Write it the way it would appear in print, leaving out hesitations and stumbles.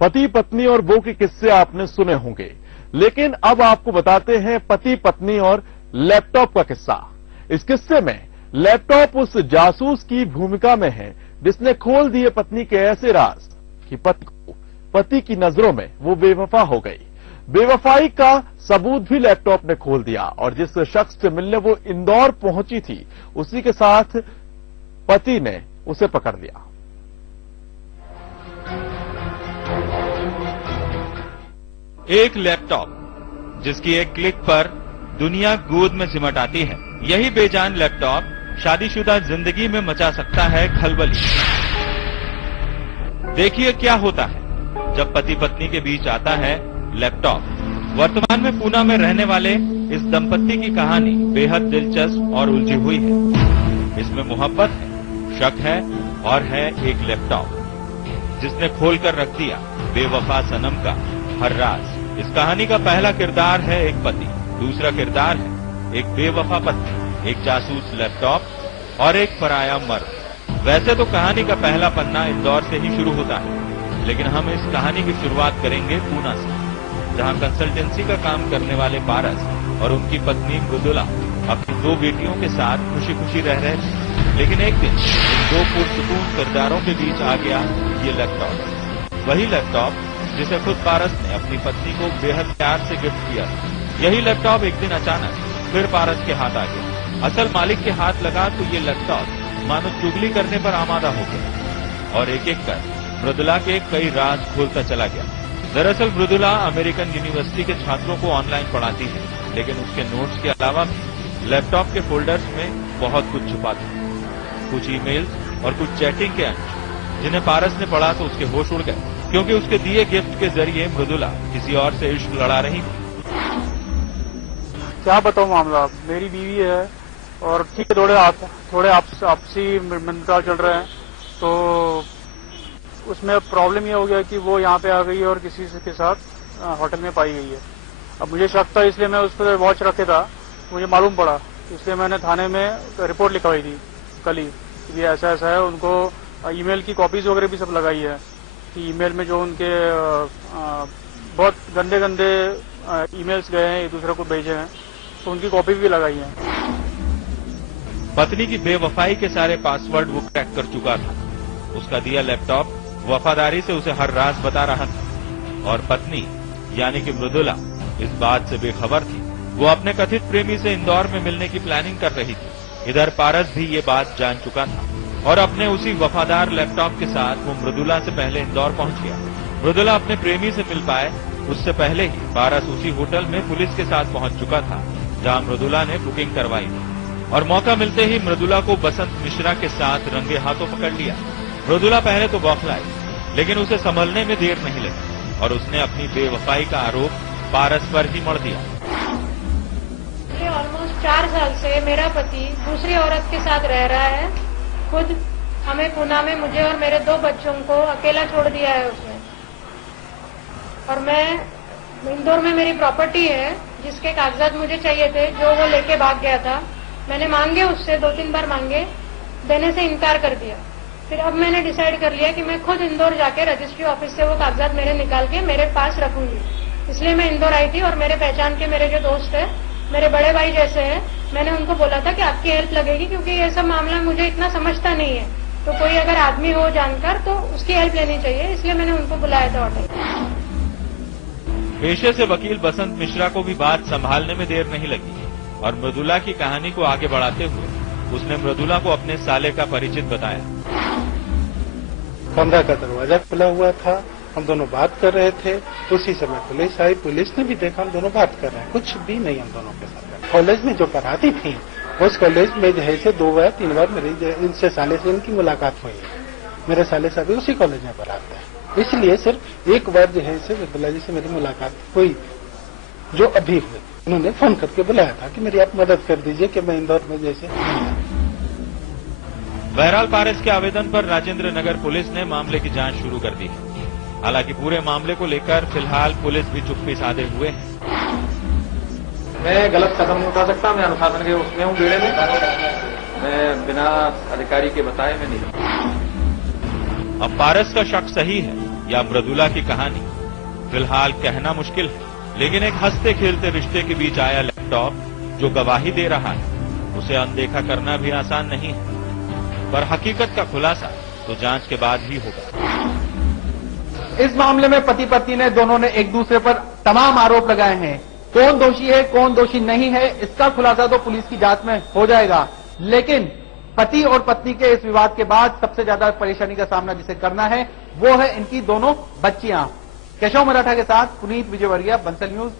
पति पत्नी और बहू के किस्से आपने सुने होंगे, लेकिन अब आपको बताते हैं पति पत्नी और लैपटॉप का किस्सा। इस किस्से में लैपटॉप उस जासूस की भूमिका में है जिसने खोल दिए पत्नी के ऐसे राज कि पति की नजरों में वो बेवफा हो गई। बेवफाई का सबूत भी लैपटॉप ने खोल दिया और जिस शख्स से मिलने वो इंदौर पहुंची थी उसी के साथ पति ने उसे पकड़ लिया। एक लैपटॉप जिसकी एक क्लिक पर दुनिया गोद में सिमट आती है। यही बेजान लैपटॉप शादीशुदा जिंदगी में मचा सकता है खलबली। देखिए क्या होता है जब पति पत्नी के बीच आता है लैपटॉप। वर्तमान में पूना में रहने वाले इस दंपत्ति की कहानी बेहद दिलचस्प और उलझी हुई है। इसमें मोहब्बत है, शक है और है एक लैपटॉप जिसने खोलकर रख दिया बेवफा सनम का हर राज। इस कहानी का पहला किरदार है एक पति, दूसरा किरदार है एक बेवफा पत्नी, एक जासूस लैपटॉप और एक पराया मर्द। वैसे तो कहानी का पहला पन्ना इंदौर से ही शुरू होता है, लेकिन हम इस कहानी की शुरुआत करेंगे पूना से, जहां कंसल्टेंसी का काम करने वाले पारस और उनकी पत्नी मृदुला अपनी दो बेटियों के साथ खुशी खुशी रह रहे थे। लेकिन एक दिन इन दो पुरसुकून किरदारों के बीच आ गया ये लैपटॉप। वही लैपटॉप जिसे खुद पारस ने अपनी पत्नी को बेहद प्यार से गिफ्ट किया था। यही लैपटॉप एक दिन अचानक फिर पारस के हाथ आ गया। असल मालिक के हाथ लगा तो ये लैपटॉप मानो चुगली करने पर आमादा हो गया और एक एक कर मृदुला के कई राज खोलता चला गया। दरअसल मृदुला अमेरिकन यूनिवर्सिटी के छात्रों को ऑनलाइन पढ़ाती है, लेकिन उसके नोट्स के अलावा भी लैपटॉप के फोल्डर्स में बहुत कुछ छुपा था। कुछ ईमेल्स और कुछ चैटिंग के अंश जिन्हें पारस ने पढ़ा तो उसके होश उड़ गए, क्योंकि उसके दिए गिफ्ट के जरिए मृदुला किसी और से इश्क लड़ा रही थी। क्या बताऊं मामला, मेरी बीवी है और ठीक है थोड़े आपसी मनमुटाव चल रहे हैं, तो उसमें प्रॉब्लम ये हो गया कि वो यहाँ पे आ गई और किसी के साथ होटल में पाई गई है। अब मुझे शक था, इसलिए मैं उस पर वॉच रखे था। मुझे मालूम पड़ा, इसलिए मैंने थाने में रिपोर्ट लिखवाई थी कल ही कि ऐसा ऐसा है। उनको ईमेल की कॉपीज वगैरह भी सब लगाई है कि ईमेल में जो उनके बहुत गंदे गंदे ईमेल्स गए हैं, एक दूसरे को भेजे हैं, तो उनकी कॉपी भी लगाई है। पत्नी की बेवफाई के सारे पासवर्ड वो क्रैक कर चुका था। उसका दिया लैपटॉप वफादारी से उसे हर राज बता रहा था और पत्नी यानी कि मृदुला इस बात से बेखबर थी। वो अपने कथित प्रेमी से इंदौर में मिलने की प्लानिंग कर रही थी। इधर पारस भी ये बात जान चुका था और अपने उसी वफादार लैपटॉप के साथ वो मृदुला से पहले इंदौर पहुंच गया। मृदुला अपने प्रेमी से मिल पाए उससे पहले ही पारस उसी होटल में पुलिस के साथ पहुंच चुका था जहां मृदुला ने बुकिंग करवाई थी और मौका मिलते ही मृदुला को बसंत मिश्रा के साथ रंगे हाथों पकड़ लिया। मृदुला पहले तो बौखलाई, लेकिन उसे संभलने में देर नहीं लगी और उसने अपनी बेवफाई का आरोप पारस पर ही मढ़ दिया। ऑलमोस्ट 4 साल से मेरा पति दूसरी औरत के साथ रह रहा है। खुद हमें पूना में मुझे और मेरे 2 बच्चों को अकेला छोड़ दिया है उसने। और मैं इंदौर में मेरी प्रॉपर्टी है जिसके कागजात मुझे चाहिए थे, जो वो लेके भाग गया था। मैंने मांगे उससे 2-3 बार मांगे, देने से इनकार कर दिया। फिर अब मैंने डिसाइड कर लिया कि मैं खुद इंदौर जाके रजिस्ट्री ऑफिस से वो कागजात मेरे निकाल के मेरे पास रखूंगी। इसलिए मैं इंदौर आई थी और मेरे पहचान के मेरे जो दोस्त है, मेरे बड़े भाई जैसे हैं, मैंने उनको बोला था कि आपकी हेल्प लगेगी, क्योंकि ये सब मामला मुझे इतना समझता नहीं है, तो कोई अगर आदमी हो जानकर तो उसकी हेल्प लेनी चाहिए। इसलिए मैंने उनको बुलाया था होटल। पेशे से वकील बसंत मिश्रा को भी बात संभालने में देर नहीं लगी और मृदुला की कहानी को आगे बढ़ाते हुए उसने मृदुला को अपने साले का परिचित बताया। कमरा का दरवाजा खुला हुआ था, हम दोनों बात कर रहे थे। उसी समय पुलिस आई, पुलिस ने भी देखा हम दोनों बात कर रहे हैं, कुछ भी नहीं हम दोनों के साथ। कॉलेज में जो पढ़ाती थी उस कॉलेज में जो है से 2 या 3 बार मेरी इनसे साले से इनकी मुलाकात हुई है। मेरे साले साहब उसी कॉलेज में पढ़ाते हैं, इसलिए सिर्फ एक बार जो है से मृदुला जी से मेरी मुलाकात हुई, जो अभी हुई। उन्होंने फोन करके बुलाया था कि मेरी आप मदद कर दीजिए कि मैं इंदौर में जैसे। बहरहाल पारस के आवेदन पर राजेंद्र नगर पुलिस ने मामले की जांच शुरू कर दी है। हालांकि पूरे मामले को लेकर फिलहाल पुलिस भी चुप्पी साधे हुए है। मैं गलत कदम नहीं उठा सकता, मैं अनुशासन के उसमें हूँ बेड़े में, मैं बिना अधिकारी के बताए मैं नहीं। अब पारस का शक सही है या मृदुला की कहानी, फिलहाल कहना मुश्किल है। लेकिन एक हंसते खेलते रिश्ते के बीच आया लैपटॉप जो गवाही दे रहा है, उसे अनदेखा करना भी आसान नहीं है। पर हकीकत का खुलासा तो जांच के बाद ही होगा। इस मामले में पति पत्नी ने दोनों ने एक दूसरे पर तमाम आरोप लगाए हैं। कौन दोषी है, कौन दोषी नहीं है, इसका खुलासा तो पुलिस की जांच में हो जाएगा। लेकिन पति और पत्नी के इस विवाद के बाद सबसे ज्यादा परेशानी का सामना जिसे करना है वो है इनकी दोनों बच्चियां। केशव मराठा के साथ पुनीत विजयवर्गीय, बंसल न्यूज।